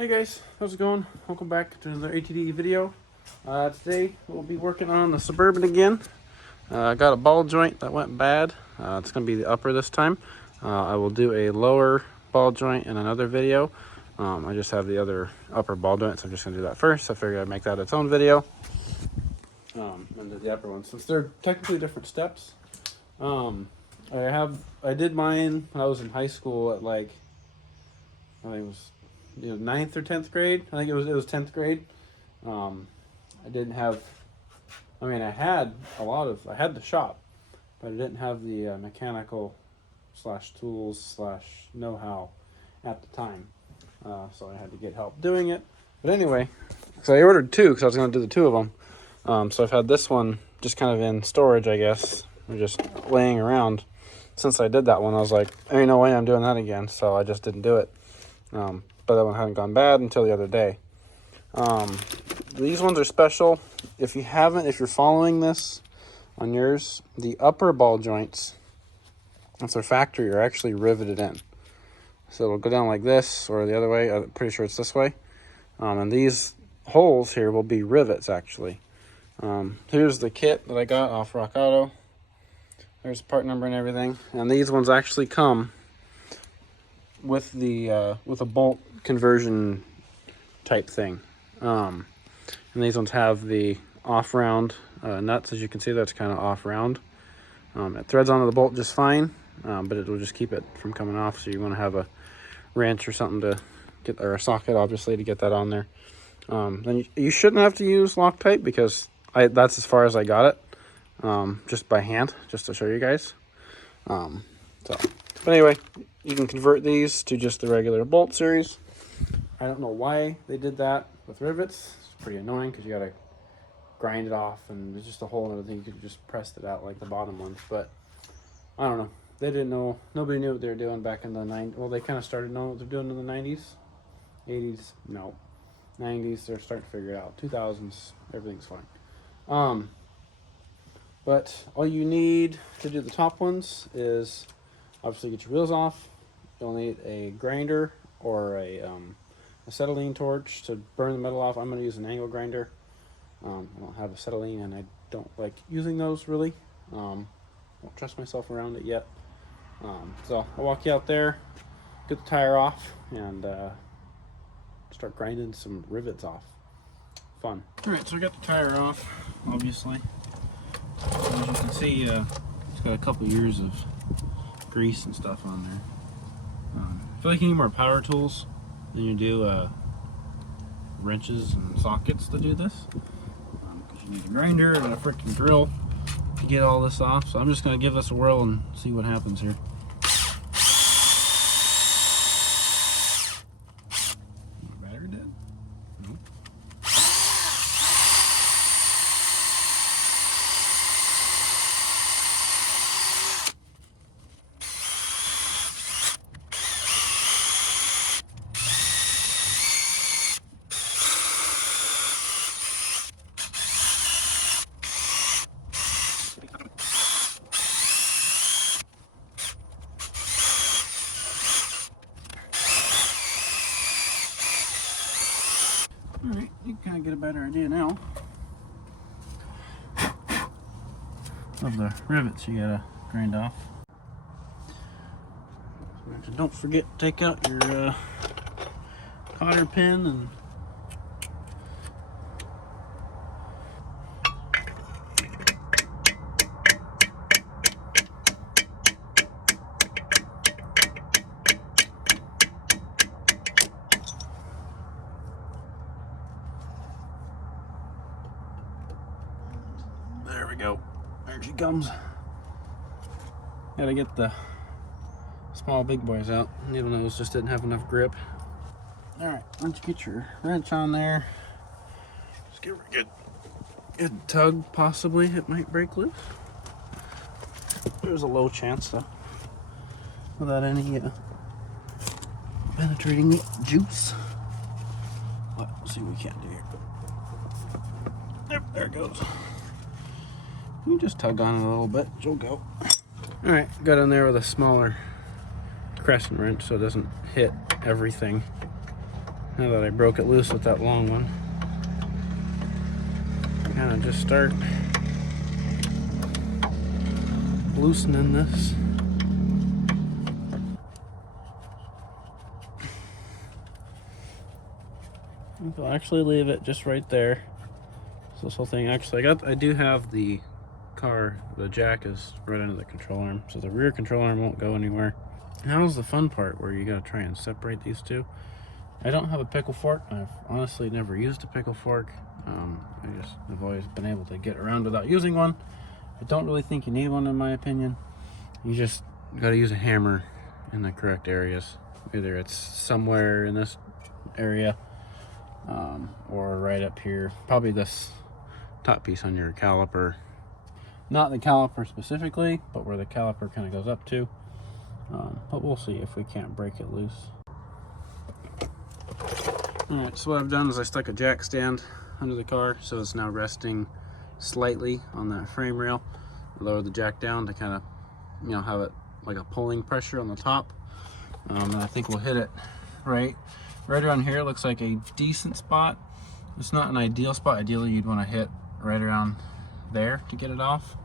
Hey guys, how's it going? Welcome back to another ATD video. Today we'll be working on the Suburban again. I got a ball joint that went bad. It's going to be the upper this time. I will do a lower ball joint in another video. I just have the other upper ball joint, so I'm just going to do that first. I figured I'd make that its own video. And do the upper one, since they're technically different steps. I did mine when I was in high school at I think it was 9th or 10th grade. I think it was 10th grade. I didn't have, I had the shop, but I didn't have the mechanical / tools / know-how at the time. So I had to get help doing it. But anyway, so I ordered two because I was going to do the two of them. So I've had this one just kind of in storage, I guess. Or just laying around. Since I did that one, I was like, there ain't no way I'm doing that again. So I just didn't do it. But that one hadn't gone bad until the other day. These ones are special. If you're following this on yours, the upper ball joints, if they're factory, are actually riveted in. So it'll go down like this or the other way. I'm pretty sure it's this way. And these holes here will be rivets, actually. Here's the kit that I got off Rock Auto. There's the part number and everything. And these ones actually come with a bolt conversion type thing. And these ones have the off-round nuts. As you can see, that's kind of off-round. It threads onto the bolt just fine, but it will just keep it from coming off. So you want to have a wrench or something to get, or a socket, obviously, to get that on there. Then you shouldn't have to use Loctite because that's as far as I got it, just by hand, just to show you guys. But anyway, you can convert these to just the regular bolt series. I don't know why they did that with rivets. It's pretty annoying because you gotta grind it off, and there's just a hole in it. You could have just pressed it out like the bottom ones, but I don't know. They didn't know. Nobody knew what they were doing back in the 90s. Well, they kind of started knowing what they're doing in the 90s. 80s, no. 90s, they're starting to figure it out. 2000s, everything's fine. But all you need to do the top ones is obviously get your wheels off. You'll need a grinder or a acetylene torch to burn the metal off. I'm going to use an angle grinder. I don't have acetylene, and I don't like using those really. Won't trust myself around it yet. So I'll walk you out there, get the tire off, and start grinding some rivets off. Fun. Alright, so I got the tire off, obviously. So as you can see, it's got a couple years of grease and stuff on there. I feel like you need more power tools than you do wrenches and sockets to do this. Because you need a grinder and a freaking drill to get all this off. So I'm just going to give this a whirl and see what happens here. Battery dead? Nope. Alright, you can kind of get a better idea now of the rivets you gotta grind off. So don't forget to take out your cotter pin and there we go. There she comes. Gotta get the small big boys out. Needle nose just didn't have enough grip. Alright, once you get your wrench on there, just give her a good tug, possibly. It might break loose. There's a low chance though, without any penetrating juice. But we'll see what we can do here. Yep, there it goes. You just tug on it a little bit, she'll go. Alright, got in there with a smaller crescent wrench so it doesn't hit everything. Now that I broke it loose with that long one, kind of just start loosening this. I'll actually leave it just right there. So this whole thing, actually, I do have the jack is right under the control arm, so the rear control arm won't go anywhere. Now's the fun part where you gotta try and separate these two. I don't have a pickle fork. I've honestly never used a pickle fork. I've always been able to get around without using one. I don't really think you need one, in my opinion. You just gotta use a hammer in the correct areas. Either it's somewhere in this area, or right up here. Probably this top piece on your caliper. Not the caliper specifically, but where the caliper kind of goes up to. But we'll see if we can't break it loose. Alright, so what I've done is I stuck a jack stand under the car, so it's now resting slightly on that frame rail. I lower the jack down to kind of, have it like a pulling pressure on the top. And I think we'll hit it right around here. Looks like a decent spot. It's not an ideal spot. Ideally, you'd want to hit right around there to get it off,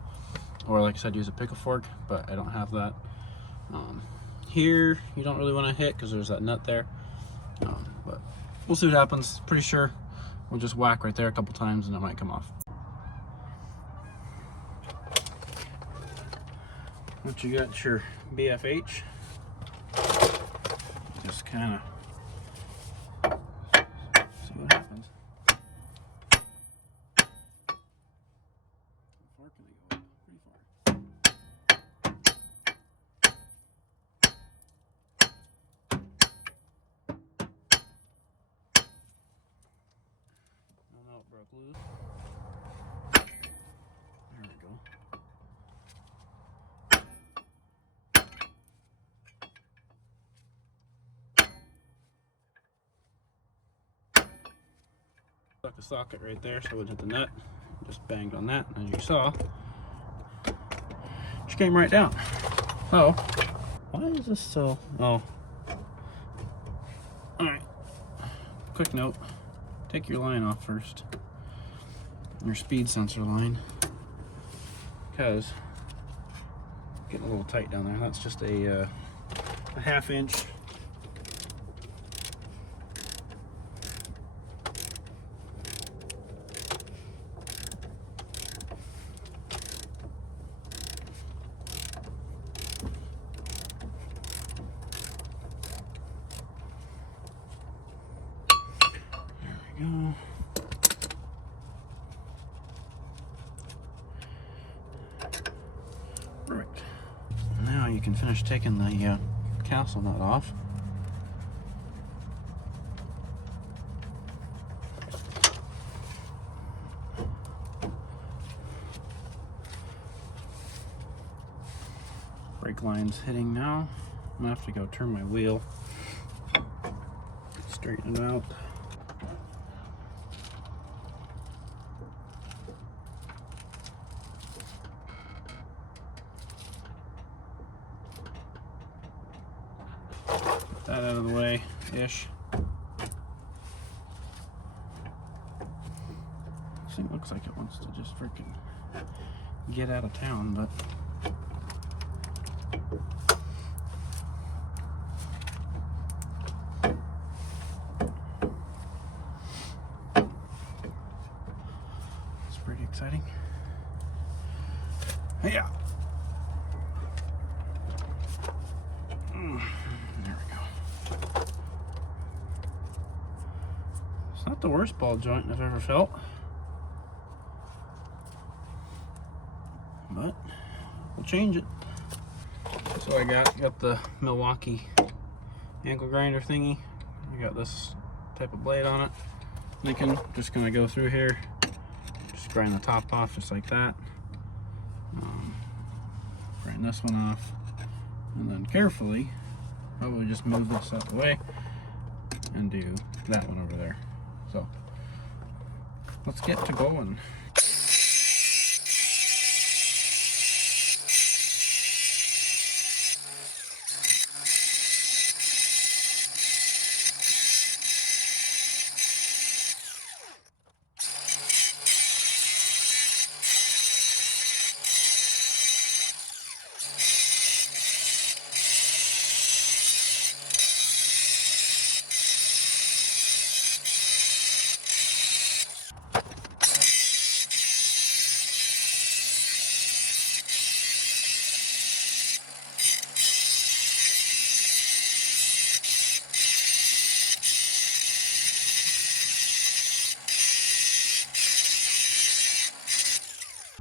or like I said, use a pickle fork, but I don't have that. Here you don't really want to hit because there's that nut there, but we'll see what happens. Pretty sure we'll just whack right there a couple times and it might come off. Once you got your BFH, just kind of see what happens. Far can I go? Pretty far. Oh no, it broke loose. There we go. Stuck the socket right there so it would hit the nut. Just banged on that, and as you saw, she came right down. Oh, why is this so? Oh, all right. Quick note: take your line off first, your speed sensor line, because it's getting a little tight down there. That's just a 1/2 inch. Go. Perfect. Now you can finish taking the castle nut off. Brake line's hitting now. I'm gonna have to go turn my wheel, straighten it out. That out of the way ish. This thing looks like it wants to just freaking get out of town, but it's pretty exciting. Yeah. There we go. It's not the worst ball joint I've ever felt, but we'll change it. So I got the Milwaukee ankle grinder thingy. I got this type of blade on it. Thinking just gonna go through here, just grind the top off just like that. Grind this one off, and then carefully, probably just move this out of the way and do that one over there. So let's get to going.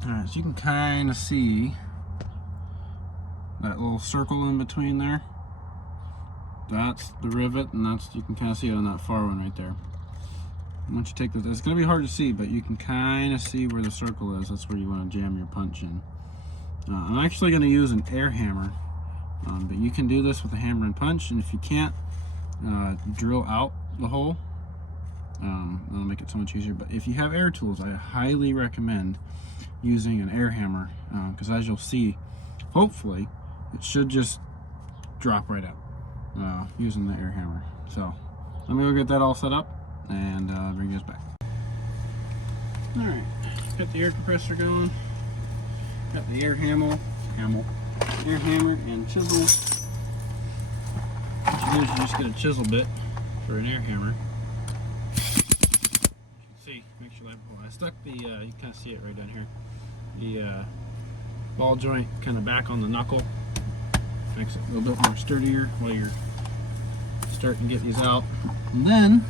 Alright, so you can kind of see that little circle in between there. That's the rivet, and you can kind of see it on that far one right there. Once you take this, it's going to be hard to see, but you can kind of see where the circle is. That's where you want to jam your punch in. I'm actually going to use an air hammer, but you can do this with a hammer and punch, and if you can't, drill out the hole. That'll make it so much easier. But if you have air tools, I highly recommend using an air hammer, because as you'll see, hopefully, it should just drop right out using the air hammer. So let me go get that all set up and bring you guys back. Alright, got the air compressor going, got the air hammer and chisel. What you do is you just get a chisel bit for an air hammer. You can see, make sure I stuck the, you can kind of see it right down here, the ball joint kind of back on the knuckle. Makes it a little bit more sturdier while you're starting to get these out. And then,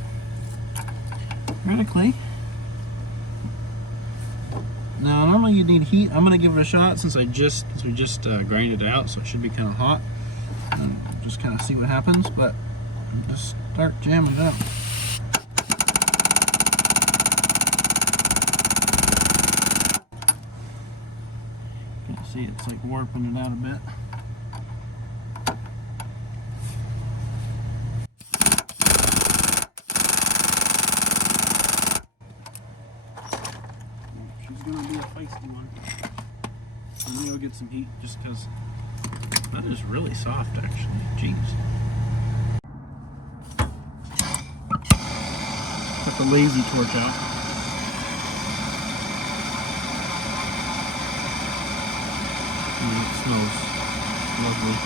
theoretically, now normally you need heat. I'm gonna give it a shot since we just grinded it out, so it should be kind of hot. And just kind of see what happens, but just start jamming it out. You can see it's like warping it out a bit. Gonna be a feisty one. Let me go get some heat just because that is really soft actually. Jeez. Got the lazy torch out. And it smells lovely.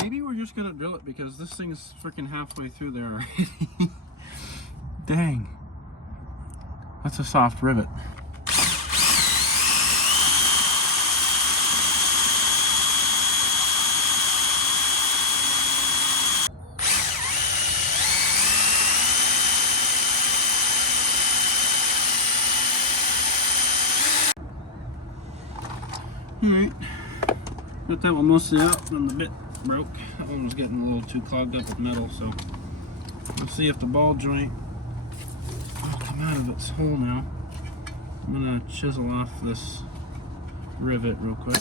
Maybe we're just gonna drill it because this thing is freaking halfway through there already. Dang. That's a soft rivet. Alright. Got that one mostly out and the bit broke. That one was getting a little too clogged up with metal, so we'll see if the ball joint will come out of its hole now. I'm gonna chisel off this rivet real quick.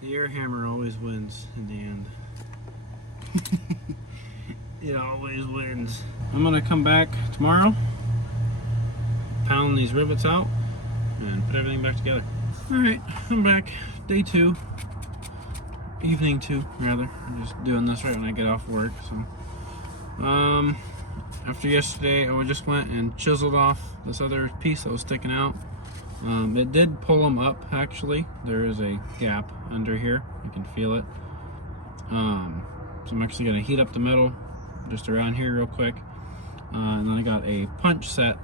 The air hammer always wins in the end. It always wins. I'm gonna come back tomorrow, pound these rivets out, and put everything back together. Alright, I'm back. Day 2. Evening 2, rather. I'm just doing this right when I get off work, so. After yesterday, I just went and chiseled off this other piece that was sticking out. It did pull them up, actually. There is a gap under here. You can feel it. So I'm actually going to heat up the metal just around here real quick. And then I got a punch set,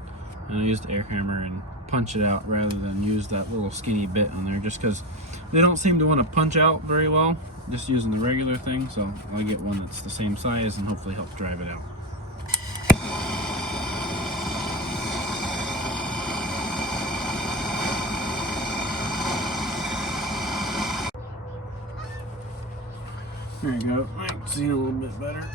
and I used the air hammer and punch it out rather than use that little skinny bit on there, just because they don't seem to want to punch out very well just using the regular thing. So I'll get one that's the same size and hopefully help drive it out. There you go. I can see it a little bit better.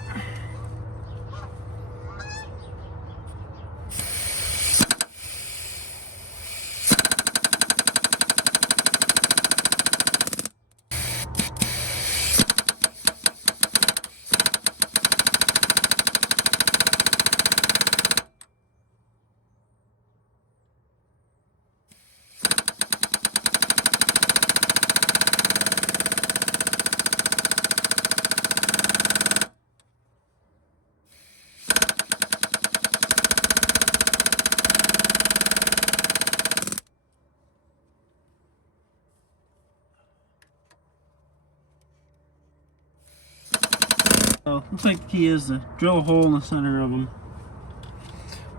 So, looks like the key is to drill a hole in the center of them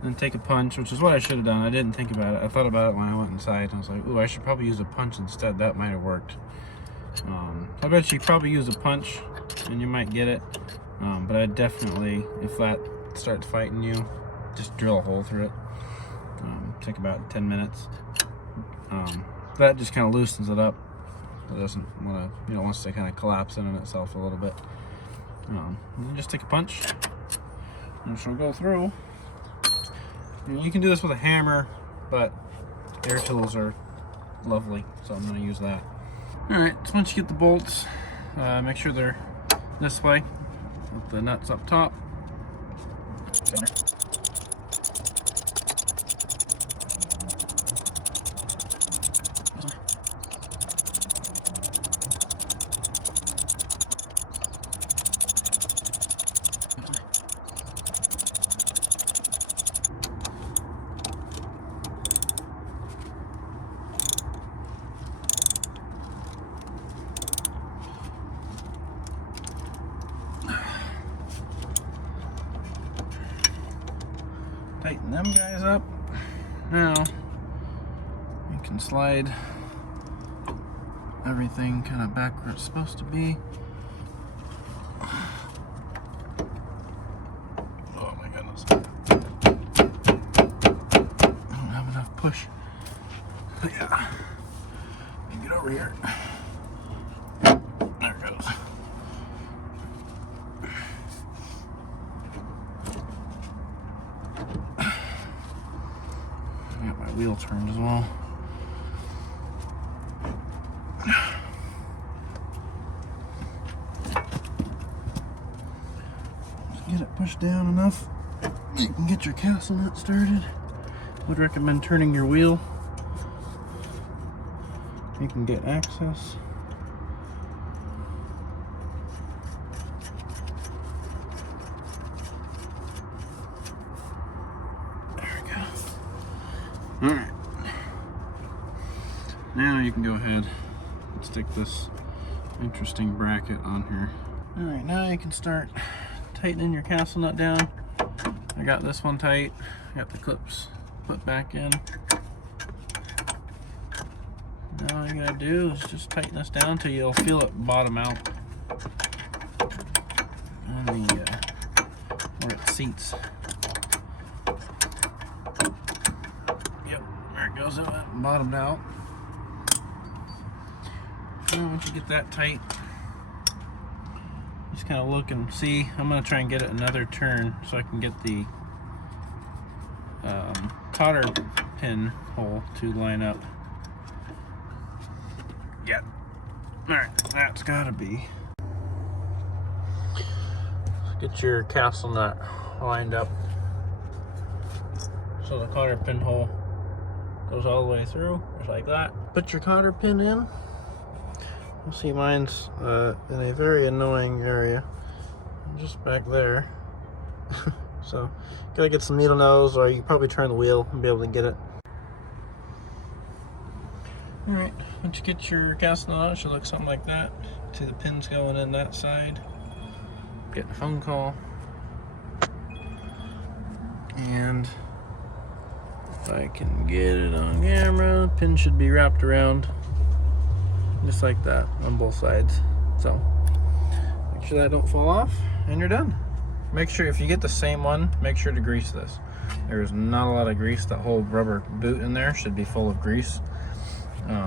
and take a punch, which is what I should have done. I didn't think about it. I thought about it when I went inside. I was like, ooh, I should probably use a punch instead. That might have worked. I bet you probably use a punch and you might get it. But I definitely, if that starts fighting you, just drill a hole through it. Take about 10 minutes. That just kind of loosens it up. It doesn't want to, wants to kind of collapse in on itself a little bit. You just take a punch, and she'll go through. You can do this with a hammer, but air tools are lovely, so I'm going to use that. Alright, so once you get the bolts, make sure they're this way, with the nuts up top. Tighten them guys up. Now you can slide everything kind of back where it's supposed to be. Oh my goodness. I don't have enough push. But yeah. Let me get over here. There it goes. Got my wheel turned as well. Just get it pushed down enough you can get your castle nut started. Would recommend turning your wheel. You can get access. Alright, now you can go ahead and stick this interesting bracket on here. Alright, now you can start tightening your castle nut down. I got this one tight, got the clips put back in. Now all you gotta do is just tighten this down till you'll feel it bottom out on the where it seats. Goes in it, bottomed out. Now once you get that tight, just kind of look and see. I'm going to try and get it another turn so I can get the cotter pin hole to line up. Yep. Alright, that's gotta be. Get your castle nut lined up so the cotter pin hole goes all the way through, just like that. Put your cotter pin in. You'll see mine's in a very annoying area, just back there. So, gotta get some needle nose, or you can probably turn the wheel and be able to get it. Alright, once you get your castle nut, it should look something like that. See the pins going in that side. Getting a phone call. And if I can get it on camera, the pin should be wrapped around just like that on both sides. So make sure that don't fall off, and you're done. Make sure if you get the same one, make sure to grease this. There's not a lot of grease. That whole rubber boot in there should be full of grease.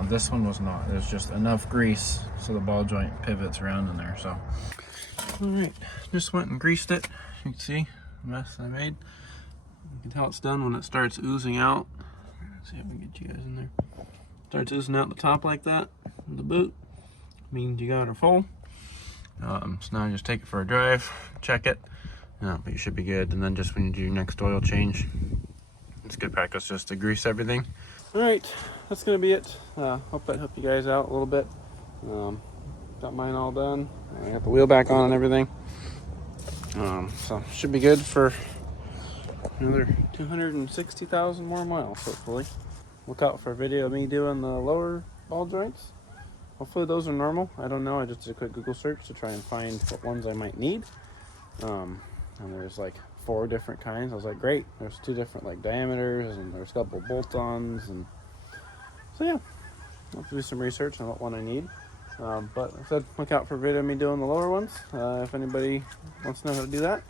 This one was not. There's just enough grease so the ball joint pivots around in there. So all right, just went and greased it. You can see the mess I made. You can tell it's done when it starts oozing out. Let's see if we can get you guys in there. Starts oozing out the top like that. The boot means you got her full. So now just take it for a drive, check it. But you should be good. And then just when you do your next oil change, it's good practice just to grease everything. All right, that's gonna be it. Hope that helped you guys out a little bit. Got mine all done. I got the wheel back on and everything. So should be good for another 260,000 more miles, hopefully. Look out for a video of me doing the lower ball joints. Hopefully those are normal. I don't know. I just did a quick Google search to try and find what ones I might need. And there's like 4 different kinds. I was like, great. There's 2 different like diameters, and there's a couple bolt-ons, and so yeah, I'll have to do some research on what one I need. But like I said, look out for a video of me doing the lower ones if anybody wants to know how to do that.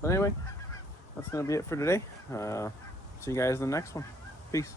But anyway, that's gonna be it for today. See you guys in the next one. Peace.